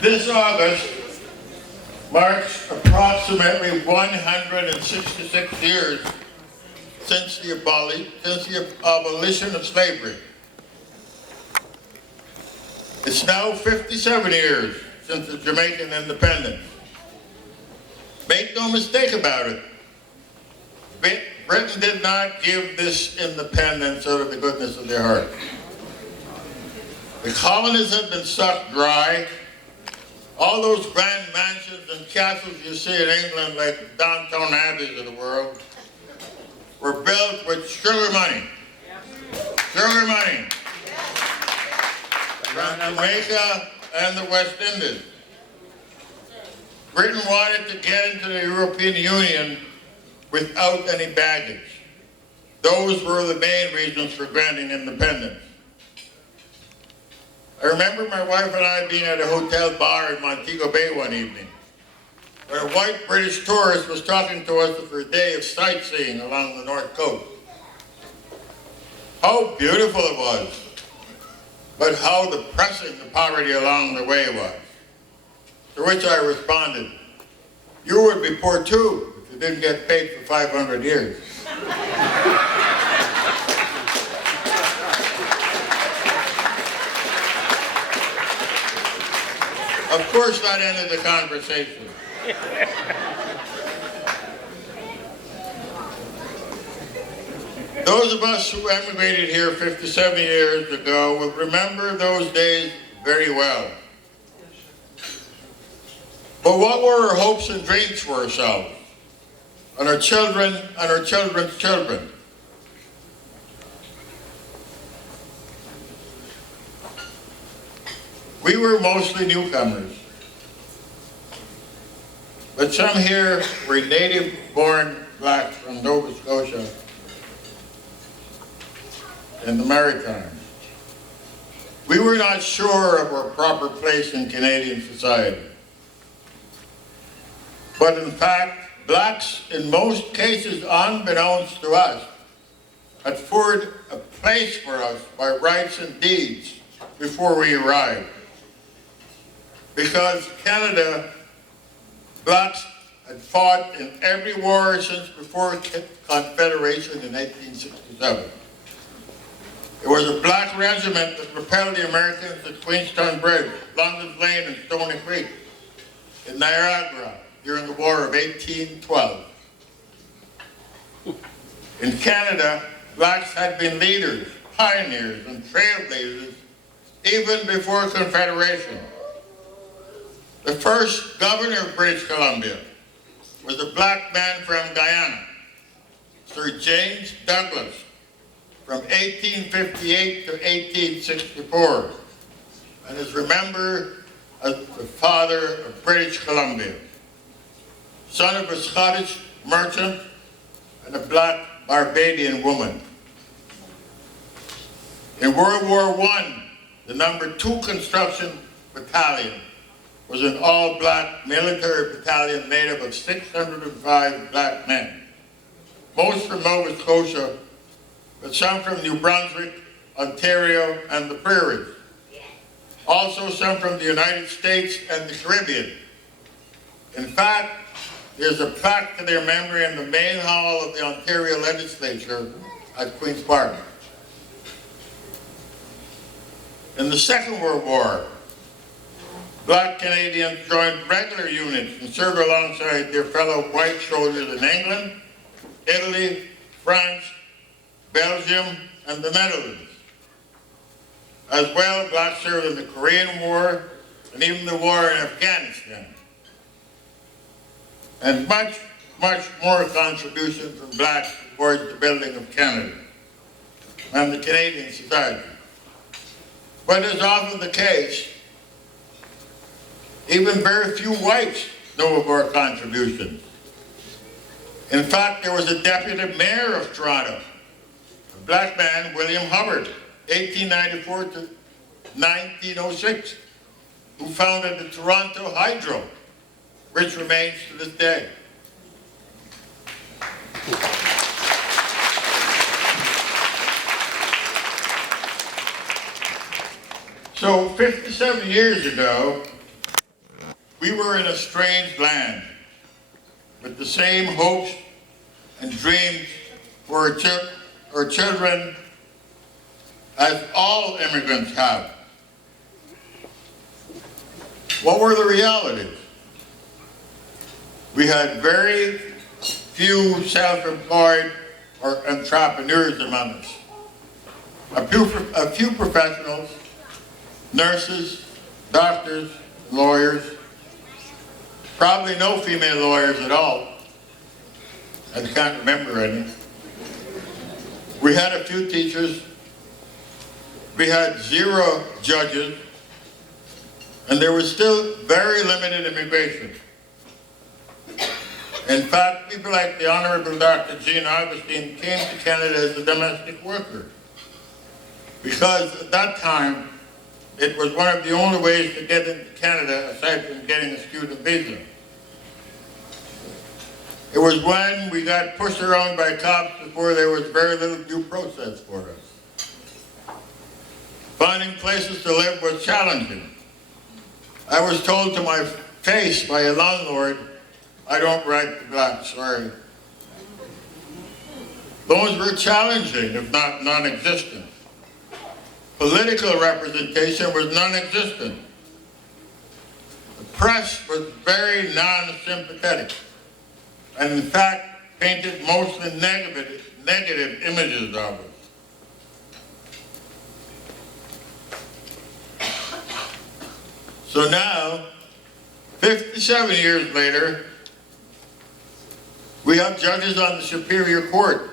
This August marks approximately 166 years since the abolition of slavery. It's now 57 years since the Jamaican independence. Make no mistake about it, Britain did not give this independence out of the goodness of their heart. The colonies had been sucked dry. All those grand mansions and castles you see in England, like the downtown abbeys of the world, were built with sugar money. Sugar money. From Jamaica and the West Indies. Britain wanted to get into the European Union without any baggage. Those were the main reasons for granting independence. I remember my wife and I being at a hotel bar in Montego Bay one evening, where a white British tourist was talking to us of her day of sightseeing along the North Coast. How beautiful it was, but how depressing the poverty along the way was. To which I responded, "You would be poor too if you didn't get paid for 500 years." Of course, that ended the conversation. Those of us who emigrated here 57 years ago will remember those days very well. But what were our hopes and dreams for ourselves, and our children and our children's children? We were mostly newcomers, but some here were native-born blacks from Nova Scotia and the Maritimes. We were not sure of our proper place in Canadian society. But in fact, blacks, in most cases unbeknownst to us, had forged a place for us by rights and deeds before we arrived. Because Canada, blacks had fought in every war since before confederation in 1867. It was a black regiment that repelled the Americans at Queenstown Bridge, London's Lane, and Stony Creek in Niagara during the War of 1812. In Canada, blacks had been leaders, pioneers, and trailblazers even before Confederation. The first governor of British Columbia was a black man from Guyana, Sir James Douglas, from 1858 to 1864, and is remembered as the father of British Columbia, son of a Scottish merchant and a black Barbadian woman. In World War I, the number 2 construction battalion was an all-black military battalion made up of 605 black men, most from Nova Scotia, but some from New Brunswick, Ontario, and the Prairies. Also some from the United States and the Caribbean. In fact, there's a plaque to their memory in the main hall of the Ontario Legislature at Queen's Park. In the Second World War, black Canadians joined regular units and served alongside their fellow white soldiers in England, Italy, France, Belgium, and the Netherlands. As well, blacks served in the Korean War and even the war in Afghanistan. And much, much more contribution from blacks towards the building of Canada and the Canadian society. But as often the case, even very few whites know of our contributions. In fact, there was a deputy mayor of Toronto, a black man, William Hubbard, 1894 to 1906, who founded the Toronto Hydro, which remains to this day. So 57 years ago, We were in a strange land with the same hopes and dreams for our children as all immigrants have. What were the realities? We had very few self-employed or entrepreneurs among us. A few professionals, nurses, doctors, lawyers, probably no female lawyers at all. I can't remember any. We had a few teachers. We had 0 judges, and there was still very limited immigration. In fact, people like the Honorable Dr. Jean Augustine came to Canada as a domestic worker, because at that time, it was one of the only ways to get into Canada aside from getting a student visa. It was when we got pushed around by cops before there was very little due process for us. Finding places to live was challenging. I was told to my face by a landlord, "I don't write the black, sorry." Those were challenging, if not non-existent. Political representation was non-existent. The press was very non-sympathetic, and in fact painted mostly negative images of us. So now, 57 years later, we have judges on the Superior Court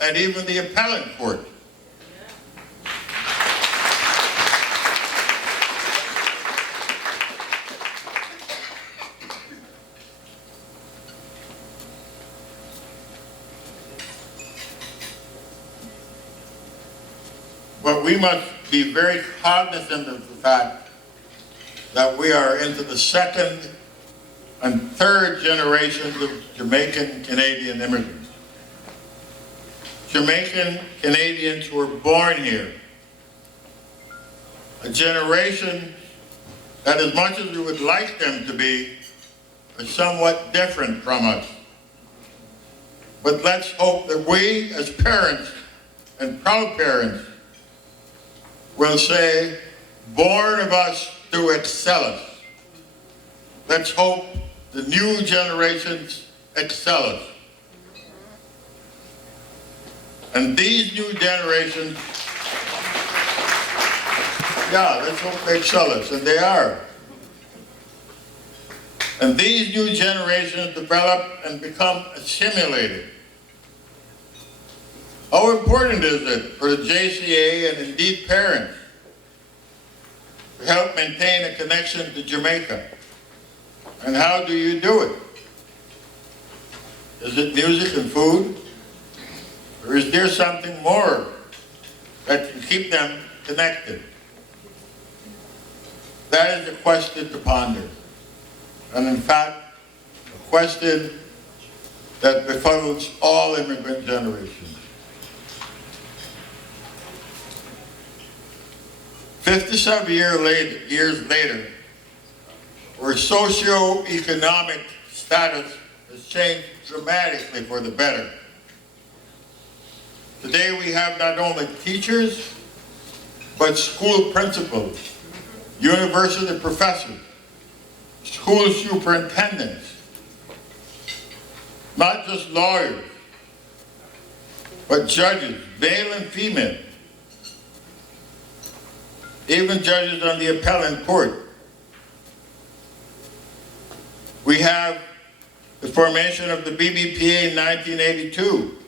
and even the Appellate Court. But we must be very cognizant of the fact that we are into the second and third generations of Jamaican Canadian immigrants. Jamaican Canadians who were born here. A generation that, as much as we would like them to be, are somewhat different from us. But let's hope that we, as parents and proud parents, will say, born of us to excel us. Let's hope the new generations excel us. And these new generations, let's hope they excel us, and they are. And these new generations develop and become assimilated. How important is it for the JCA and indeed parents to help maintain a connection to Jamaica? And how do you do it? Is it music and food? Or is there something more that can keep them connected? That is a question to ponder. And in fact, a question that befuddles all immigrant generations. 57 years later, our socio-economic status has changed dramatically for the better. Today we have not only teachers, but school principals, university professors, school superintendents, not just lawyers, but judges, male and female, even judges on the appellate court. We have the formation of the BBPA in 1982,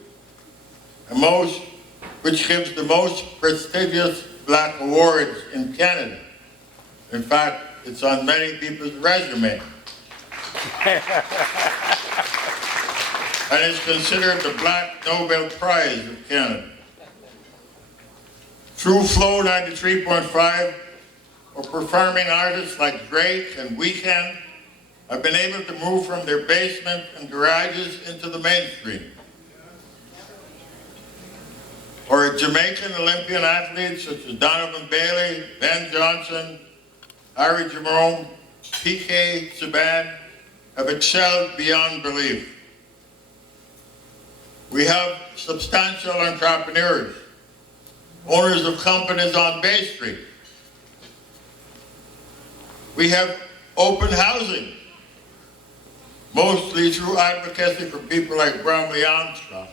which gives the most prestigious black awards in Canada. In fact, it's on many people's resume. And it's considered the Black Nobel Prize of Canada. Through Flow 93.5, or performing artists like Drake and Weekend have been able to move from their basement and garages into the mainstream. Or Jamaican Olympian athletes such as Donovan Bailey, Ben Johnson, Harry Jerome, PK Saban have excelled beyond belief. We have substantial entrepreneurs, owners of companies on Bay Street. We have open housing, mostly through advocacy for people like Bromley Armstrong.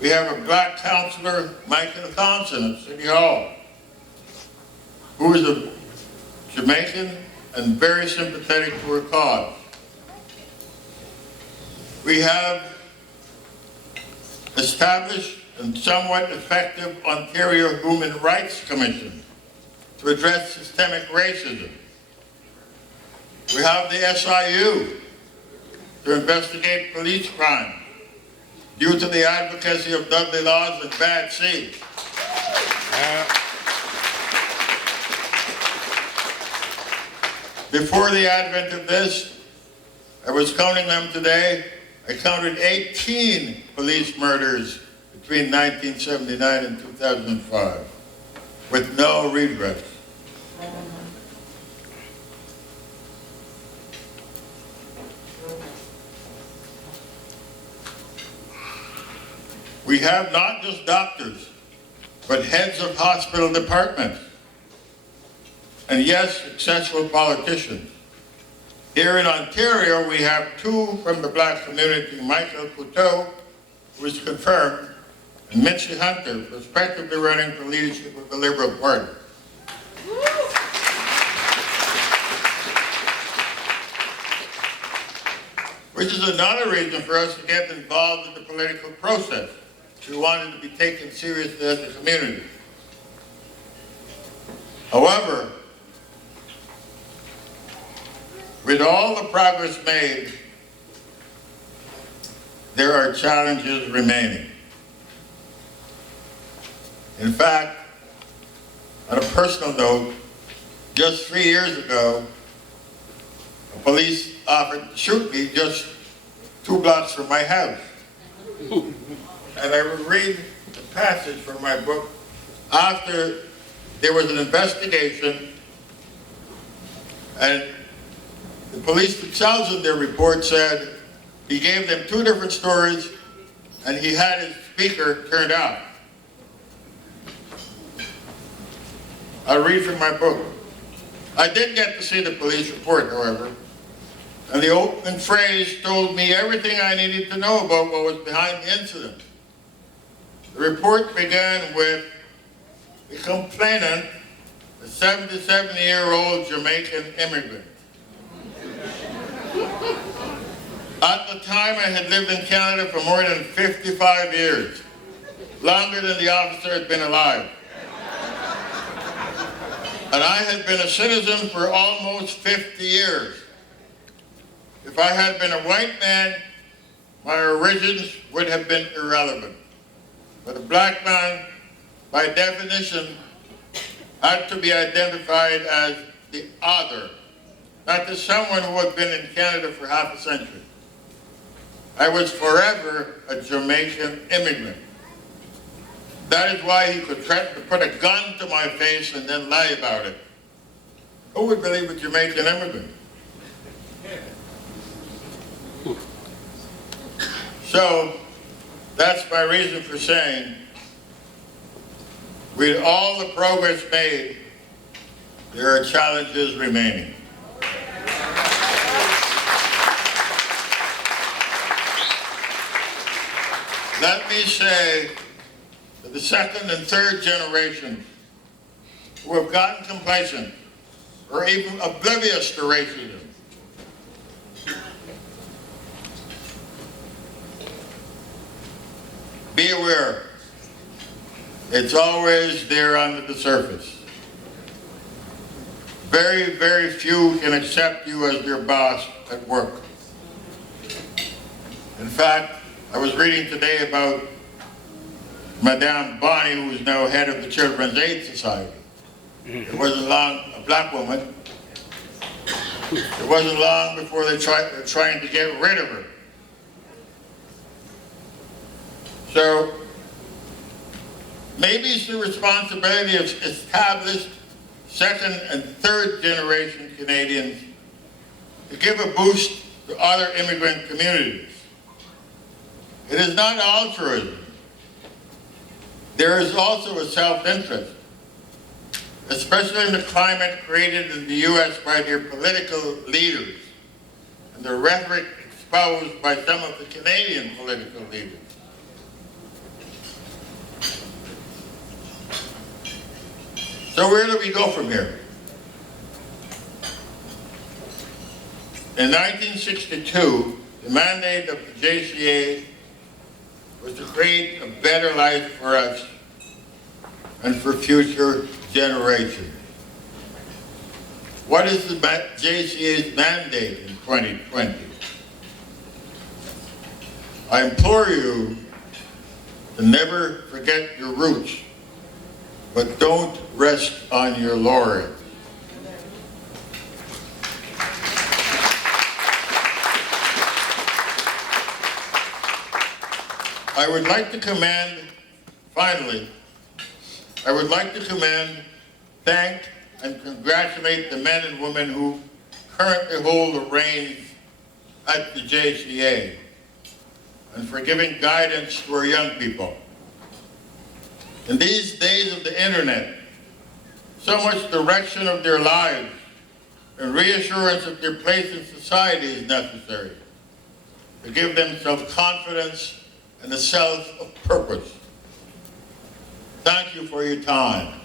We have a black councillor, Michael Thompson, at City Hall, who is a Jamaican and very sympathetic to her cause. We have established and somewhat effective Ontario Human Rights Commission to address systemic racism. We have the SIU to investigate police crime due to the advocacy of Dudley Laws and Bad Seed. Before the advent of this, I was counting them today, I counted 18 police murders between 1979 and 2005 with no redress. We have not just doctors, but heads of hospital departments. And yes, successful politicians. Here in Ontario, we have two from the black community, Michael Couteau, who is confirmed, and Mitzi Hunter, respectively running for leadership of the Liberal Party. Which is another reason for us to get involved in the political process. We wanted to be taken seriously as a community. However, with all the progress made, there are challenges remaining. In fact, on a personal note, just 3 years ago, the police offered to shoot me just 2 blocks from my house. And I will read the passage from my book. After there was an investigation, and the police themselves in their report said he gave them 2 different stories and he had his speaker turned out. I'll read from my book. I did get to see the police report, however, and the opening phrase told me everything I needed to know about what was behind the incident. The report began with the complainant, a 77-year-old Jamaican immigrant. At the time, I had lived in Canada for more than 55 years, longer than the officer had been alive. And I had been a citizen for almost 50 years. If I had been a white man, my origins would have been irrelevant. But a black man, by definition, had to be identified as the other, not as someone who had been in Canada for half a century. I was forever a Jamaican immigrant. That is why he could threaten to put a gun to my face and then lie about it. Who would believe a Jamaican immigrant? So, that's my reason for saying, with all the progress made, there are challenges remaining. Let me say that the second and third generations who have gotten complacent or even oblivious to racism be aware, it's always there under the surface. Very, very few can accept you as their boss at work. In fact, I was reading today about Madame Bonnie, who is now head of the Children's Aid Society. It wasn't long, a black woman. It wasn't long before they're trying to get rid of her. So maybe it's the responsibility of established second and third generation Canadians to give a boost to other immigrant communities. It is not altruism. There is also a self-interest, especially in the climate created in the U.S. by their political leaders and the rhetoric espoused by some of the Canadian political leaders. So where do we go from here? In 1962, the mandate of the JCA was to create a better life for us and for future generations. What is the JCA's mandate in 2020? I implore you to never forget your roots, but don't rest on your laurels. I would like to commend, finally, thank, and congratulate the men and women who currently hold the reins at the JCA and for giving guidance to our young people. In these days of the internet, so much direction of their lives and reassurance of their place in society is necessary to give them self-confidence and a sense of purpose. Thank you for your time.